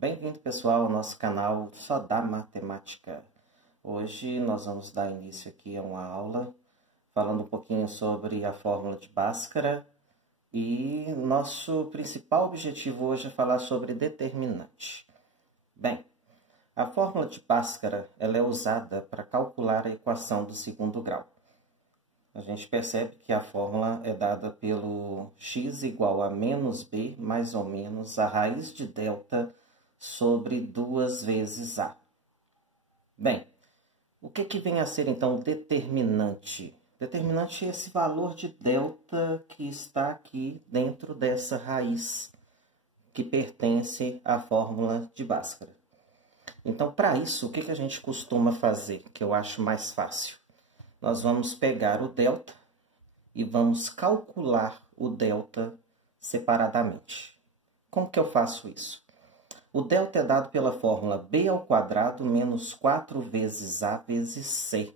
Bem-vindo, pessoal, ao nosso canal Só da Matemática. Hoje nós vamos dar início aqui a uma aula falando um pouquinho sobre a fórmula de Bhaskara e nosso principal objetivo hoje é falar sobre determinante. Bem, a fórmula de Bhaskara ela é usada para calcular a equação do segundo grau. A gente percebe que a fórmula é dada pelo x igual a menos b mais ou menos a raiz de delta sobre 2 vezes a. Bem, o que vem a ser então determinante? Determinante é esse valor de delta que está aqui dentro dessa raiz que pertence à fórmula de Bhaskara. Então, para isso, o que a gente costuma fazer, que eu acho mais fácil? Nós vamos pegar o delta e vamos calcular o delta separadamente. Como que eu faço isso? O delta é dado pela fórmula b ao quadrado menos 4 vezes a vezes c.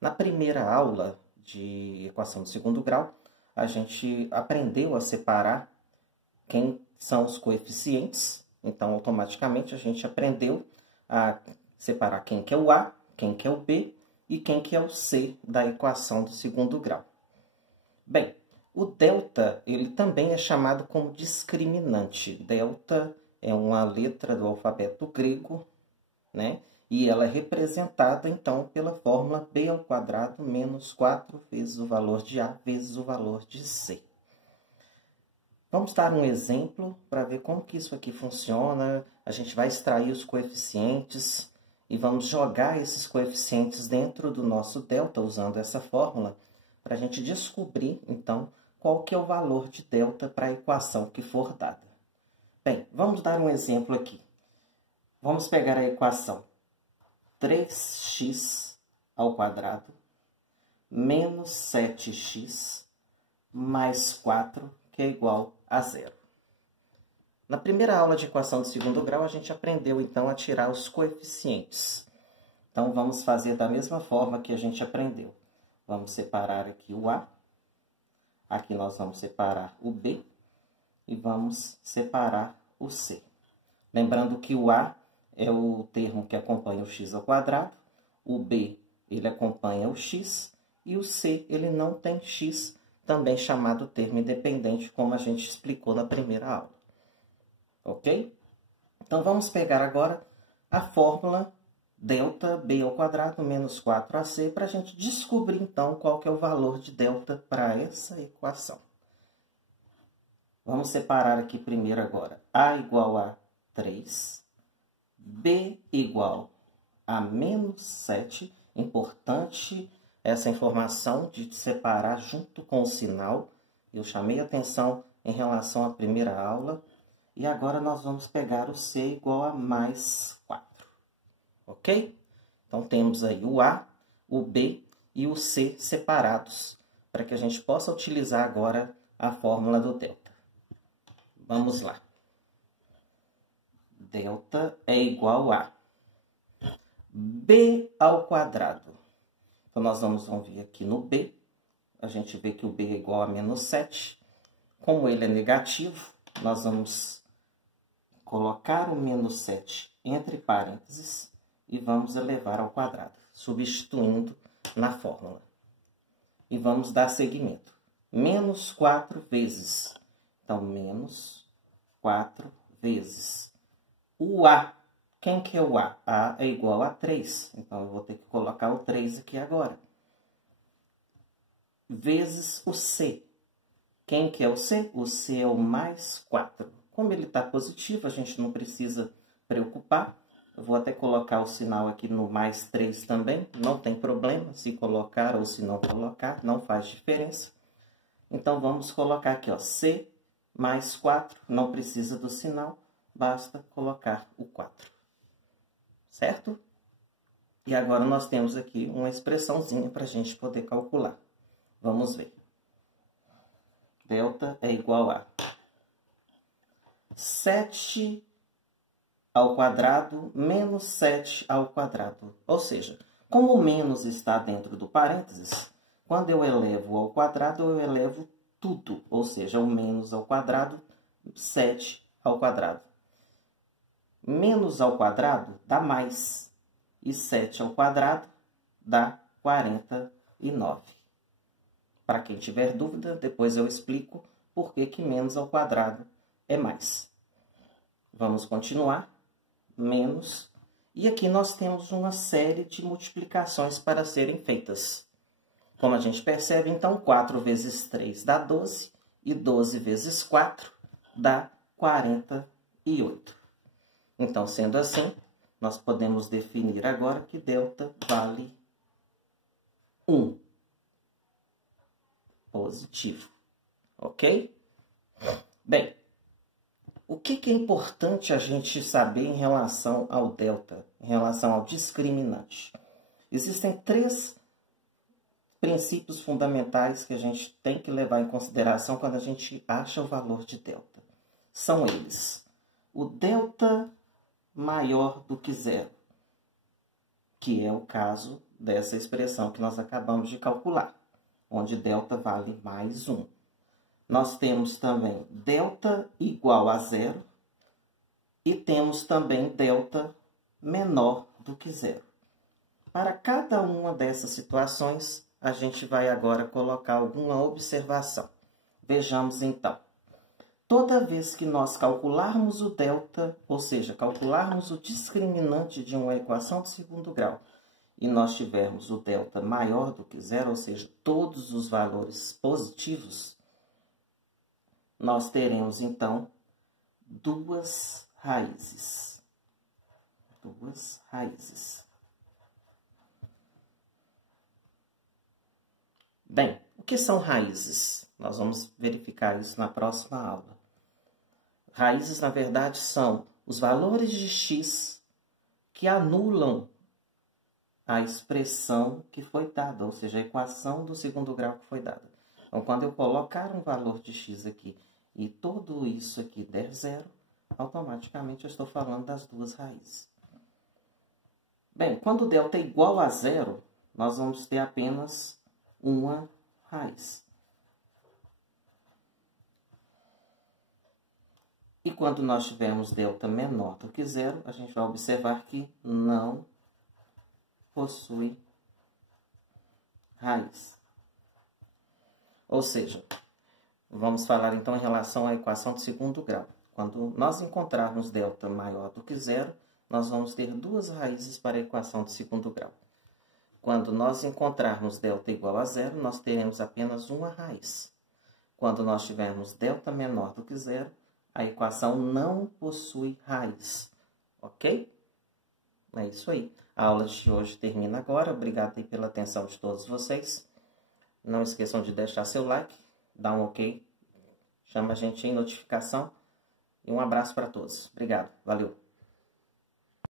Na primeira aula de equação do segundo grau, a gente aprendeu a separar quem são os coeficientes. Então, automaticamente, a gente aprendeu a separar quem que é o a, quem que é o b e quem que é o c da equação do segundo grau. Bem, o delta ele também é chamado como discriminante. Delta é uma letra do alfabeto grego, né? E ela é representada, então, pela fórmula b ao quadrado menos 4 vezes o valor de a vezes o valor de c. Vamos dar um exemplo para ver como que isso aqui funciona. A gente vai extrair os coeficientes e vamos jogar esses coeficientes dentro do nosso delta usando essa fórmula para a gente descobrir, então, qual que é o valor de delta para a equação que for dada. Bem, vamos dar um exemplo aqui. Vamos pegar a equação 3x ao quadrado menos 7x mais 4, que é igual a zero. Na primeira aula de equação do segundo grau, a gente aprendeu, então, a tirar os coeficientes. Então, vamos fazer da mesma forma que a gente aprendeu. Vamos separar aqui o a. Aqui nós vamos separar o b. E vamos separar o c. Lembrando que o a é o termo que acompanha o x ao quadrado. O b, ele acompanha o x. E o c, ele não tem x, também chamado termo independente, como a gente explicou na primeira aula. Ok? Então, vamos pegar agora a fórmula delta b ao quadrado menos 4ac para a gente descobrir, então, qual que é o valor de delta para essa equação. Vamos separar aqui primeiro agora a igual a 3, b igual a menos 7. Importante essa informação de separar junto com o sinal. Eu chamei a atenção em relação à primeira aula. E agora nós vamos pegar o c igual a mais 4. Ok? Então, temos aí o a, o b e o c separados, para que a gente possa utilizar agora a fórmula do delta. Vamos lá. Delta é igual a b ao quadrado. Então, nós vamos vir aqui no b. A gente vê que o b é igual a menos 7. Como ele é negativo, nós vamos colocar o menos 7 entre parênteses e vamos elevar ao quadrado, substituindo na fórmula. E vamos dar seguimento. Menos 4 vezes. Então, menos 4 vezes. O a. Quem que é o a? A é igual a 3. Então, eu vou ter que colocar o 3 aqui agora. Vezes o c. Quem que é o c? O c é o mais 4. Como ele está positivo, a gente não precisa preocupar. Eu vou até colocar o sinal aqui no mais 3 também. Não tem problema se colocar ou se não colocar. Não faz diferença. Então, vamos colocar aqui, ó, c mais 4. Não precisa do sinal. Basta colocar o 4. Certo? E agora nós temos aqui uma expressãozinha para a gente poder calcular. Vamos ver. Delta é igual a 7 ao quadrado menos 7 ao quadrado. Ou seja, como o menos está dentro do parênteses, quando eu elevo ao quadrado, eu elevo tudo. Ou seja, o menos ao quadrado, 7 ao quadrado. Menos ao quadrado dá mais. E 7 ao quadrado dá 49. Para quem tiver dúvida, depois eu explico por que menos ao quadrado é mais. Vamos continuar. Menos. E aqui nós temos uma série de multiplicações para serem feitas. Como a gente percebe, então, 4 vezes 3 dá 12. E 12 vezes 4 dá 48. Então, sendo assim, nós podemos definir agora que delta vale 1. Positivo. Ok? Bem, o que é importante a gente saber em relação ao delta, em relação ao discriminante? Existem 3 princípios fundamentais que a gente tem que levar em consideração quando a gente acha o valor de delta. São eles: o delta maior do que zero, que é o caso dessa expressão que nós acabamos de calcular, onde delta vale mais 1. Nós temos também delta igual a zero e temos também delta menor do que zero. Para cada uma dessas situações, a gente vai agora colocar alguma observação. Vejamos então. Toda vez que nós calcularmos o delta, ou seja, calcularmos o discriminante de uma equação de segundo grau, e nós tivermos o delta maior do que zero, ou seja, todos os valores positivos, nós teremos então duas raízes. Duas raízes. Bem, o que são raízes? Nós vamos verificar isso na próxima aula. Raízes, na verdade, são os valores de x que anulam a expressão que foi dada, ou seja, a equação do segundo grau que foi dada. Então, quando eu colocar um valor de x aqui e tudo isso aqui der zero, automaticamente eu estou falando das duas raízes. Bem, quando o delta é igual a zero, nós vamos ter apenas uma raiz. E quando nós tivermos delta menor do que zero, a gente vai observar que não possui raiz. Ou seja, vamos falar então em relação à equação de segundo grau. Quando nós encontrarmos delta maior do que zero, nós vamos ter duas raízes para a equação de segundo grau. Quando nós encontrarmos delta igual a zero, nós teremos apenas uma raiz. Quando nós tivermos delta menor do que zero, a equação não possui raiz. Ok? É isso aí. A aula de hoje termina agora. Obrigado aí pela atenção de todos vocês. Não esqueçam de deixar seu like, dar um ok, chama a gente em notificação. E um abraço para todos. Obrigado. Valeu.